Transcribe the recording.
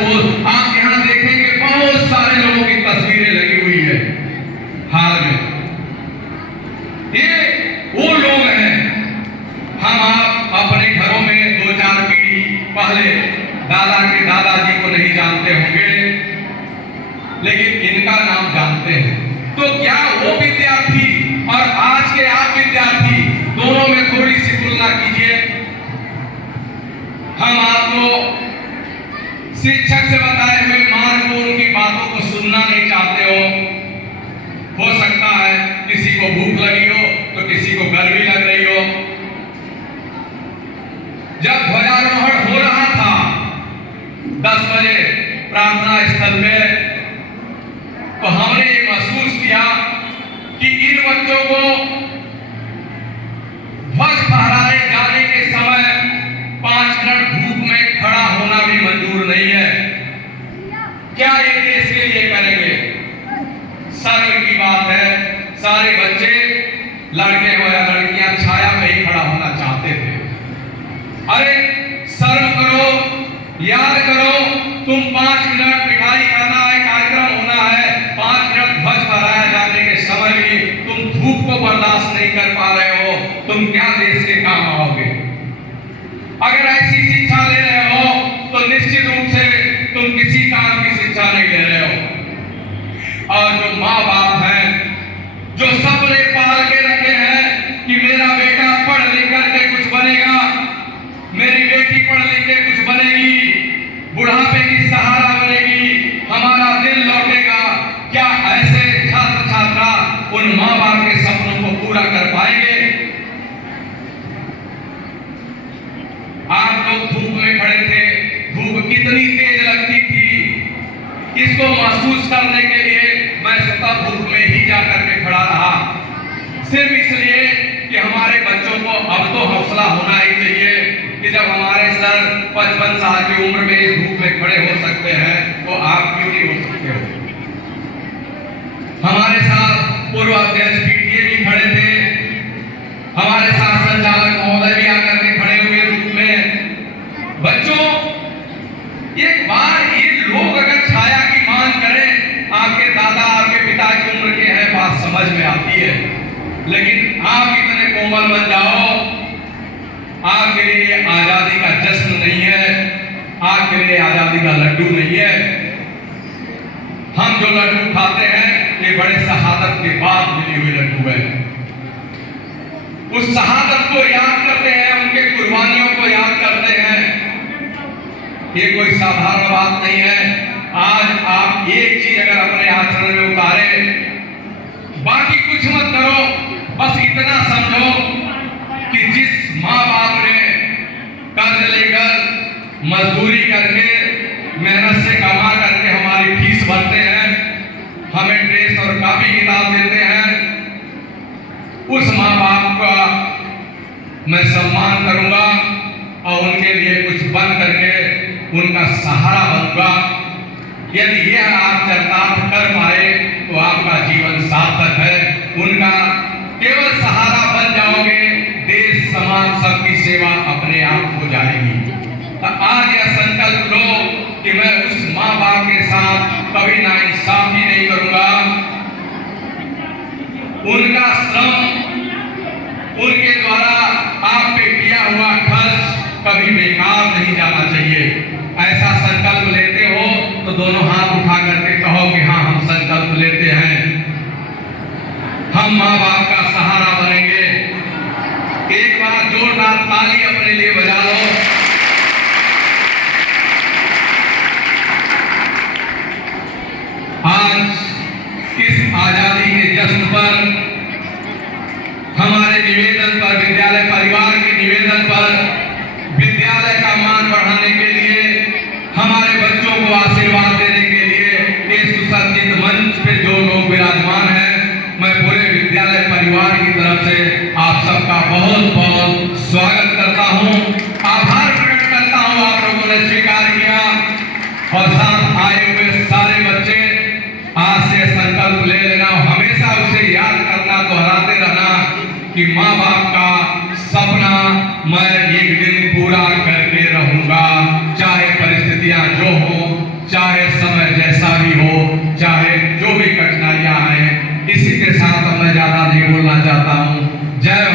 Post आप यहाँ देखेंगे बहुत सारे लोगों की तस्वीरें लगी हुई है हाल में। ये वो लोग हैं, हम आप अपने घरों में 2-4 पीढ़ी पहले दादा के दादाजी को नहीं जानते होंगे, लेकिन इनका नाम जानते हैं। तो क्या वो विद्यार्थी और आज के आप विद्यार्थी दोनों में थोड़ी सी तुलना कीजिए। हम आपको शिक्षक से बताए हुए मार्ग को, उनकी बातों को सुनना नहीं चाहते हो सकता है किसी को भूख लगी हो तो किसी को गर्मी लग रही हो। जब ध्वजारोहण हो रहा था 10 बजे प्रार्थना स्थल पे, तो हमने ये महसूस किया कि इन बच्चों को ध्वज फहराए जाने के समय 5 मिनट धूप में खड़ा होना भी मंजूर नहीं है। क्या ये देश के लिए करेंगे? शर्म की बात है। सारे बच्चे, लड़के हो या लड़कियां, छाया में ही खड़ा होना चाहते थे। अरे शर्म करो, याद करो, तुम 5 मिनट मिठाई खाना है, कार्यक्रम होना है, 5 मिनट ध्वज फहराया जाने के समय भी तुम धूप को बर्दाश्त नहीं कर पा रहे हो, तुम क्या देश के काम आओगे? अगर ऐसी शिक्षा ले रहे हो तो निश्चित रूप से तुम किसी काम की शिक्षा नहीं ले रहे हो। और जो माँ बाप हैं, जो सपने पाल के रखे हैं कि मेरा बेटा पढ़ लिख करके कुछ बनेगा, मेरी बेटी पढ़ लिख के कुछ बनेगी, बुढ़ापे की सहारा बनेगी, हमारा दिल लौटेगा, क्या ऐसे छात्र छात्रा उन माँ बाप के सपनों को पूरा कर पाएंगे? आप लोग धूप में खड़े थे, धूप कितनी तेज लगती थी, इसको महसूस करने के लिए मैं स्वतः धूप में ही जाकर के खड़ा रहा, सिर्फ इसलिए कि हमारे बच्चों को अब तो हौसला होना ही चाहिए कि जब हमारे सर 55 साल की उम्र में इस धूप में खड़े हो सकते हैं तो आप क्यों नहीं हो सकते हो? हमारे साथ पूर्व अध्यक्ष पीटीए भी खड़े थे, हमारे साथ संचालक महोदय भी आकर के खड़े हुए धूप में। बच्चों, एक बार ये लोग अगर छाया की मांग करें, आपके दादा आपके पिता की उम्र के हैं, बात समझ में आती है, लेकिन आप इतने कोमल बन जाओ, आपके लिए आजादी का जश्न नहीं है, आपके लिए आजादी का लड्डू नहीं है। हम जो लड्डू खाते हैं ये बड़े शहादत के बाद मिली हुई लड्डू है। उस शहादत को याद करते हैं, उनके कुर्बानियों को याद करते हैं। ये कोई साधारण बात नहीं है। आज आप एक चीज अगर अपने आचरण में उतारे, बाकी कुछ मत करो, बस इतना समझो कि जिस माँ बाप ने कर्ज लेकर मजदूरी करके मेहनत से कमा करके हमारी फीस भरते हैं, हमें ड्रेस और कॉपी किताब देते हैं, उस माँ बाप का मैं सम्मान करूंगा और उनके लिए कुछ बन करके उनका सहारा बनूंगा। यदि यह आप चरितार्थ कर पाए तो आपका जीवन सार्थक है। उनका केवल सहारा बन जाओगे, देश समाज सबकी सेवा अपने आप हो जाएगी। तो आज यह संकल्प लो कि मैं उस माँ बाप के साथ कभी नाइंसाफी नहीं करूंगा। उनका श्रम, उनके द्वारा आप पे किया हुआ खर्च कभी बेकार नहीं जाना चाहिए। ऐसा संकल्प लेते हो तो दोनों हाथ उठा करके कहो कि हाँ, हम संकल्प लेते हैं, हम माँ बाप का सहारा बनेंगे। एक बार जोरदार ताली अपने लिए बजा लो। आज इस आजादी के जश्न पर, हमारे निवेदन पर, विद्यालय परिवार के निवेदन पर, विद्यालय का मान बढ़ाने के लिए, हमारे बच्चों को आशीर्वाद देने के लिए इस सुसज्जित मंच पे जो लोग विराजमान हैं, मैं पूरे विद्यालय परिवार की तरफ से आप सबका बहुत बहुत स्वागत करता हूं, आभार प्रकट करता हूं। आप लोगों ने स्वीकार किया और साथ आए हुए सारे बच्चे आज से संकल्प ले लेना, हमेशा उसे याद करना, दोहराते रहना कि माँ बाप का सपना मैं एक दिन पूरा करके रहूंगा, चाहे परिस्थितियां जो हो। चाहे जो भी कठिनाइयां आए। इसी के साथ मैं ज्यादा नहीं बोलना चाहता हूँ। जय